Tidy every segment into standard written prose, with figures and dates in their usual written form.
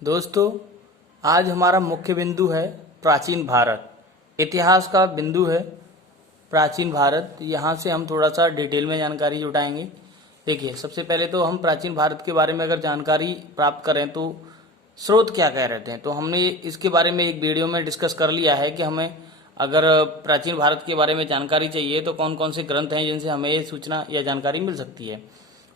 दोस्तों, आज हमारा मुख्य बिंदु है प्राचीन भारत। इतिहास का बिंदु है प्राचीन भारत। यहाँ से हम थोड़ा सा डिटेल में जानकारी जुटाएंगे। देखिए, सबसे पहले तो हम प्राचीन भारत के बारे में अगर जानकारी प्राप्त करें तो स्रोत क्या कह रहे थे, तो हमने इसके बारे में एक वीडियो में डिस्कस कर लिया है कि हमें अगर प्राचीन भारत के बारे में जानकारी चाहिए तो कौन कौन से ग्रंथ हैं जिनसे हमें ये सूचना या जानकारी मिल सकती है।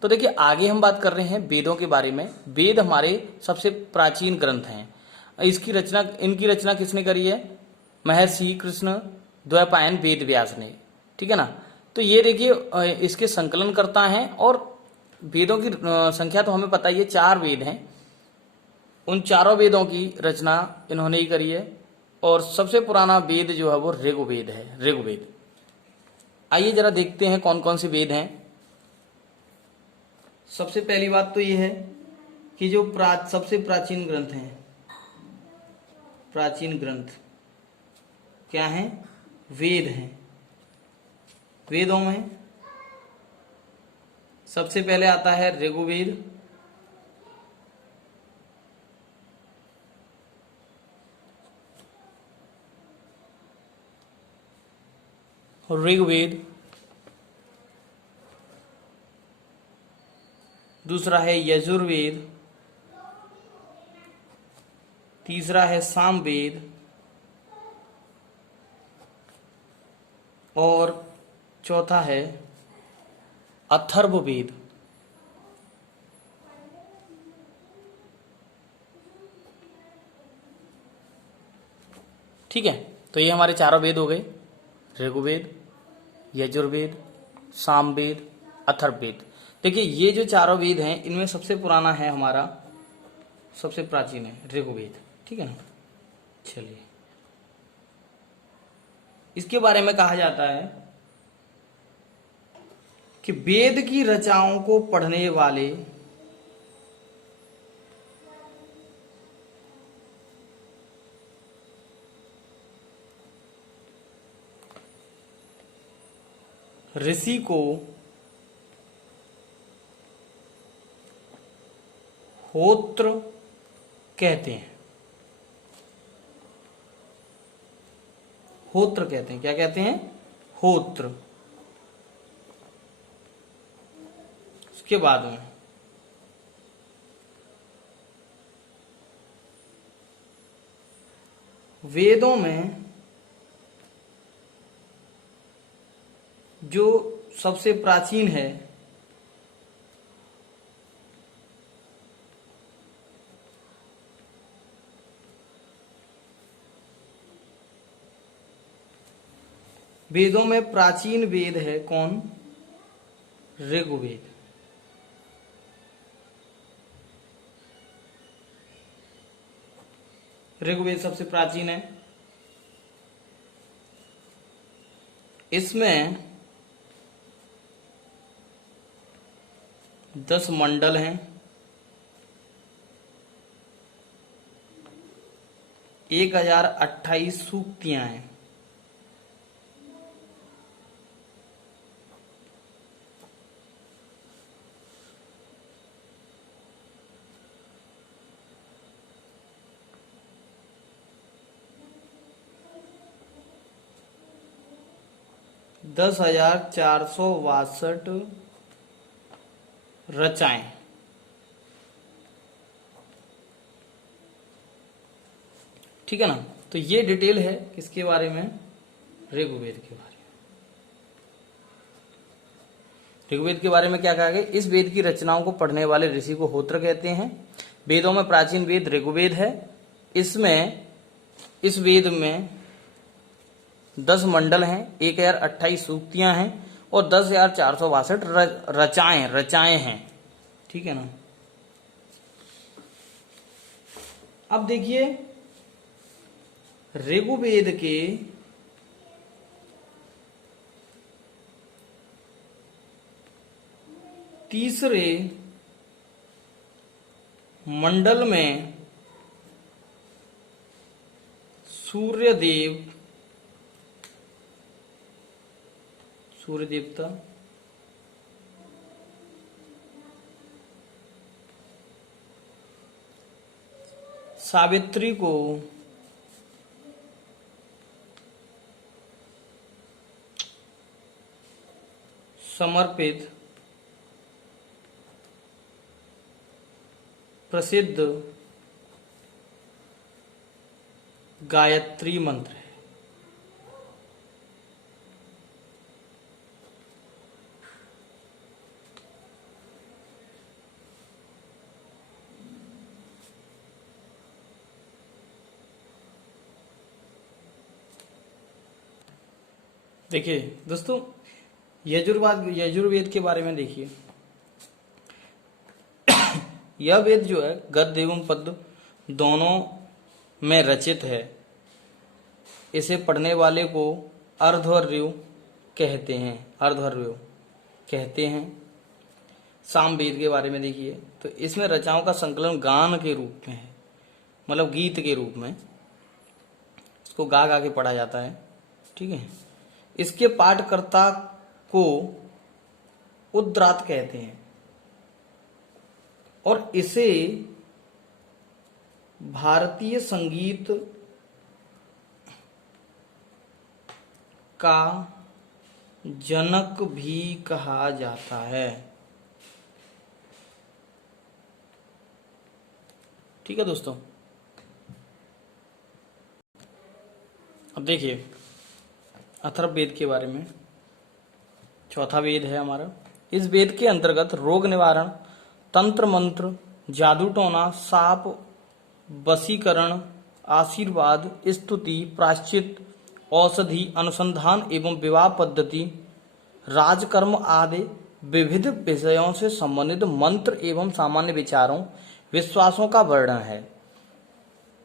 तो देखिए, आगे हम बात कर रहे हैं वेदों के बारे में। वेद हमारे सबसे प्राचीन ग्रंथ हैं। इनकी रचना किसने करी है? महर्षि कृष्ण द्वैपायन वेद व्यास ने। ठीक है ना। तो ये देखिए, इसके संकलन करता है। और वेदों की संख्या तो हमें पता ही है, 4 वेद हैं। उन चारों वेदों की रचना इन्होंने ही करी है। और सबसे पुराना वेद जो है वो ऋग्वेद है। ऋग्वेद, आइए जरा देखते हैं कौन कौन से वेद हैं। सबसे पहली बात तो ये है कि जो सबसे प्राचीन ग्रंथ हैं, प्राचीन ग्रंथ क्या हैं? वेद हैं। वेदों में सबसे पहले आता है ऋग्वेद। ऋग्वेद, दूसरा है यजुर्वेद, तीसरा है सामवेद और चौथा है अथर्ववेद। ठीक है, तो ये हमारे चारों वेद हो गए, ऋग्वेद, यजुर्वेद, सामवेद, अथर्ववेद। देखिए, ये जो चारों वेद हैं इनमें सबसे पुराना है हमारा, सबसे प्राचीन है ऋग्वेद। ठीक है ना। चलिए, इसके बारे में कहा जाता है कि वेद की रचनाओं को पढ़ने वाले ऋषि को होत्र कहते हैं। होत्र कहते हैं। क्या कहते हैं? होत्र। उसके बाद में वेदों में जो सबसे प्राचीन है वेदों में प्राचीन वेद है कौन? ऋग्वेद। ऋग्वेद सबसे प्राचीन है। इसमें 10 मंडल हैं, 1028 सूक्तियां हैं। दस 10,462 रचाएं। ठीक है ना। तो ये डिटेल है किसके बारे में? ऋग्वेद के बारे में। ऋग्वेद के बारे में क्या कहा गया? इस वेद की रचनाओं को पढ़ने वाले ऋषि को होत्र कहते हैं। वेदों में प्राचीन वेद ऋग्वेद है। इस वेद में 10 मंडल हैं, 1028 सूक्तियां हैं और 10,462 रचाएं हैं। ठीक है ना। अब देखिए, ऋग्वेद के तीसरे मंडल में सूर्य देवता सावित्री को समर्पित प्रसिद्ध गायत्री मंत्र है। देखिए दोस्तों, यजुर्वेद के बारे में देखिए। यह वेद जो है गद्य एवं पद्य दोनों में रचित है। इसे पढ़ने वाले को अर्धवर्यु कहते हैं, अर्धवर्यु कहते हैं। सामवेद के बारे में देखिए, तो इसमें रचनाओं का संकलन गान के रूप में है, मतलब गीत के रूप में इसको गा गा के पढ़ा जाता है। ठीक है। इसके पाठकर्ता को उद्रात कहते हैं और इसे भारतीय संगीत का जनक भी कहा जाता है। ठीक है दोस्तों, अब देखिए अथर्ववेद के बारे में। चौथा वेद है हमारा। इस वेद के अंतर्गत रोग निवारण, तंत्र मंत्र, जादू टोना, साप वशीकरण, आशीर्वाद, स्तुति, प्रायश्चित, औषधि, अनुसंधान एवं विवाह पद्धति, राजकर्म आदि विविध विषयों से संबंधित मंत्र एवं सामान्य विचारों विश्वासों का वर्णन है।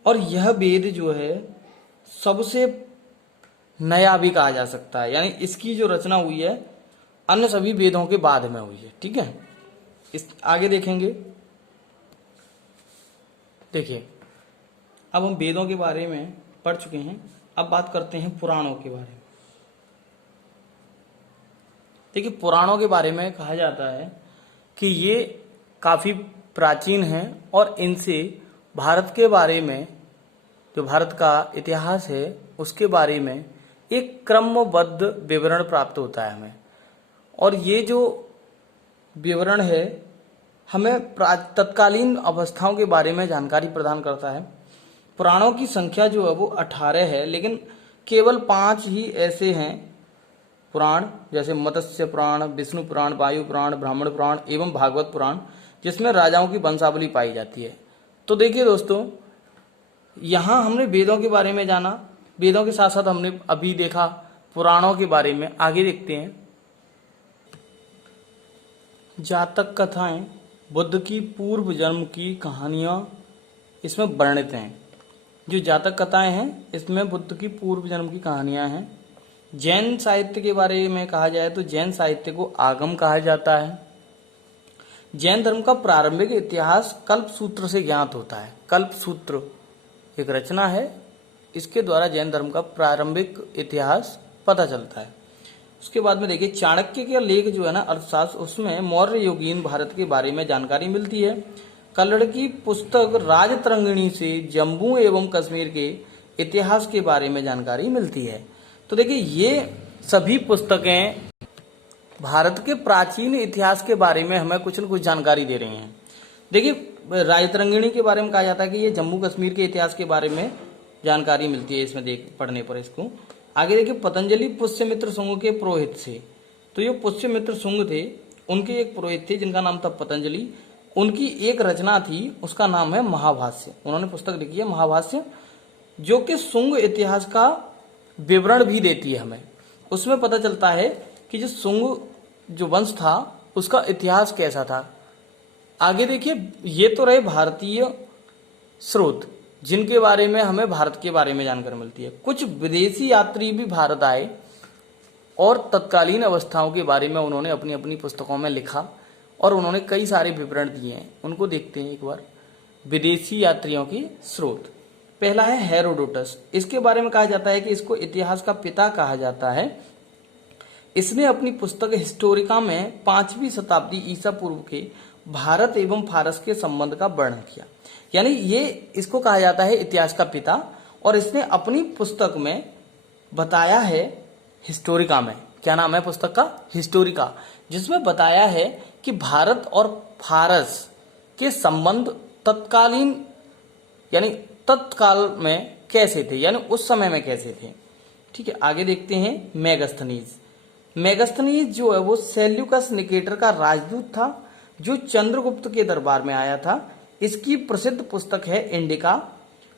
और यह वेद जो है सबसे नया भी कहा जा सकता है, यानी इसकी जो रचना हुई है अन्य सभी वेदों के बाद में हुई है। ठीक है। इस आगे देखेंगे। देखिए अब हम वेदों के बारे में पढ़ चुके हैं, अब बात करते हैं पुराणों के बारे में। देखिए पुराणों के बारे में कहा जाता है कि ये काफी प्राचीन हैं और इनसे भारत के बारे में, जो भारत का इतिहास है उसके बारे में एक क्रमबद्ध विवरण प्राप्त होता है हमें। और ये जो विवरण है हमें तत्कालीन अवस्थाओं के बारे में जानकारी प्रदान करता है। पुराणों की संख्या जो है वो 18 है, लेकिन केवल 5 ही ऐसे हैं पुराण, जैसे मत्स्य पुराण, विष्णु पुराण, वायु पुराण, ब्राह्मण पुराण एवं भागवत पुराण, जिसमें राजाओं की वंशावली पाई जाती है। तो देखिए दोस्तों, यहाँ हमने वेदों के बारे में जाना, वेदों के साथ साथ हमने अभी देखा पुराणों के बारे में। आगे देखते हैं। जातक कथाएं, बुद्ध की पूर्व जन्म की कहानियां इसमें वर्णित हैं। जो जातक कथाएं हैं इसमें बुद्ध की पूर्व जन्म की कहानियां हैं। जैन साहित्य के बारे में कहा जाए तो जैन साहित्य को आगम कहा जाता है। जैन धर्म का प्रारंभिक इतिहास कल्प सूत्र से ज्ञात होता है। कल्प सूत्र एक रचना है, इसके द्वारा जैन धर्म का प्रारंभिक इतिहास पता चलता है। उसके बाद में देखिए चाणक्य के लेख जो है ना अर्थशास्त्र, उसमें मौर्य युगीन भारत के बारे में जानकारी मिलती है। कल्लड़ की पुस्तक राजतरंगिणी से जम्मू एवं कश्मीर के इतिहास के बारे में जानकारी मिलती है। तो देखिए ये सभी पुस्तकें भारत के प्राचीन इतिहास के बारे में हमें कुछ न कुछ जानकारी दे रही हैं। देखिए राजतरंगिणी के बारे में कहा जाता है कि ये जम्मू कश्मीर के इतिहास के बारे में जानकारी मिलती है इसमें देख पढ़ने पर इसको। आगे देखिए पतंजलि पुष्यमित्र शुंग के पुरोहित थे। तो ये पुष्यमित्र शुंग थे, उनके एक पुरोहित थे जिनका नाम था पतंजलि। उनकी एक रचना थी, उसका नाम है महाभाष्य। उन्होंने पुस्तक लिखी है महाभाष्य, जो कि शुंग इतिहास का विवरण भी देती है हमें। उसमें पता चलता है कि जो शुंग जो वंश था उसका इतिहास कैसा था। आगे देखिए ये तो रहे भारतीय स्रोत जिनके बारे में हमें भारत के बारे में जानकारी मिलती है। कुछ विदेशी यात्री भी भारत आए और तत्कालीन अवस्थाओं के बारे में उन्होंने अपनी अपनी पुस्तकों में लिखा और उन्होंने कई सारे विवरण दिए हैं। उनको देखते हैं एक बार। विदेशी यात्रियों की स्रोत, पहला है हेरोडोटस। इसके बारे में कहा जाता है कि इसको इतिहास का पिता कहा जाता है। इसने अपनी पुस्तक हिस्टोरिका में 5वीं शताब्दी ईसा पूर्व के भारत एवं फारस के संबंध का वर्णन किया। यानी ये इसको कहा जाता है इतिहास का पिता, और इसने अपनी पुस्तक में बताया है, हिस्टोरिका में, क्या नाम है पुस्तक का, हिस्टोरिका, जिसमें बताया है कि भारत और फारस के संबंध तत्कालीन यानी तत्काल में कैसे थे, यानी उस समय में कैसे थे। ठीक है, आगे देखते हैं मेगास्थनीज। मेगास्थनीज जो है वो सेल्यूकस निकेटर का राजदूत था जो चंद्रगुप्त के दरबार में आया था। इसकी प्रसिद्ध पुस्तक है इंडिका,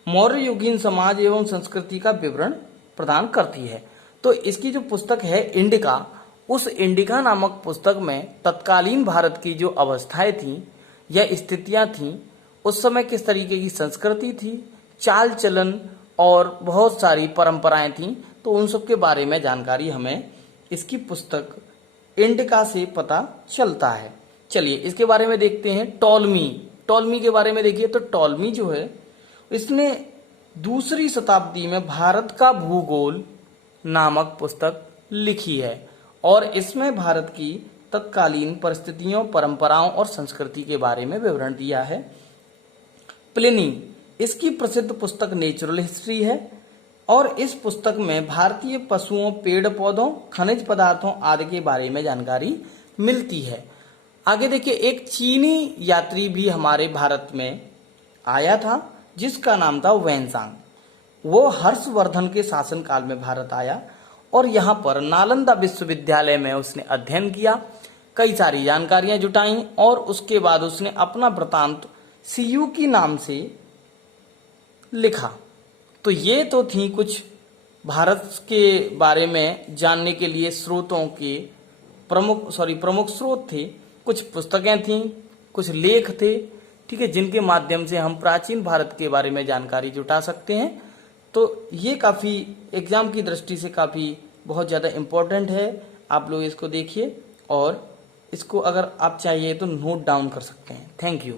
मौर्य युगीन समाज एवं संस्कृति का विवरण प्रदान करती है। तो इसकी जो पुस्तक है इंडिका, उस इंडिका नामक पुस्तक में तत्कालीन भारत की जो अवस्थाएं थी या स्थितियां थी, उस समय किस तरीके की संस्कृति थी, चाल चलन और बहुत सारी परंपराएं थी, तो उन सब के बारे में जानकारी हमें इसकी पुस्तक इंडिका से पता चलता है। चलिए इसके बारे में देखते हैं। टॉलमी, टॉलमी के बारे में देखिए तो टॉलमी जो है इसने दूसरी शताब्दी में भारत का भूगोल नामक पुस्तक लिखी है और इसमें भारत की तत्कालीन परिस्थितियों, परंपराओं और संस्कृति के बारे में विवरण दिया है। प्लिनी, इसकी प्रसिद्ध पुस्तक नेचुरल हिस्ट्री है और इस पुस्तक में भारतीय पशुओं, पेड़ पौधों, खनिज पदार्थों आदि के बारे में जानकारी मिलती है। आगे देखिए, एक चीनी यात्री भी हमारे भारत में आया था जिसका नाम था वेनसांग। वो हर्षवर्धन के शासनकाल में भारत आया और यहाँ पर नालंदा विश्वविद्यालय में उसने अध्ययन किया, कई सारी जानकारियां जुटाई और उसके बाद उसने अपना वृतांत सियूकी नाम से लिखा। तो ये तो थी कुछ भारत के बारे में जानने के लिए स्रोतों के प्रमुख स्रोत थे। कुछ पुस्तकें थीं, कुछ लेख थे, ठीक है, जिनके माध्यम से हम प्राचीन भारत के बारे में जानकारी जुटा सकते हैं। तो ये काफ़ी एग्जाम की दृष्टि से काफ़ी बहुत ज़्यादा इम्पोर्टेंट है। आप लोग इसको देखिए और इसको अगर आप चाहिए तो नोट डाउन कर सकते हैं। Thank you.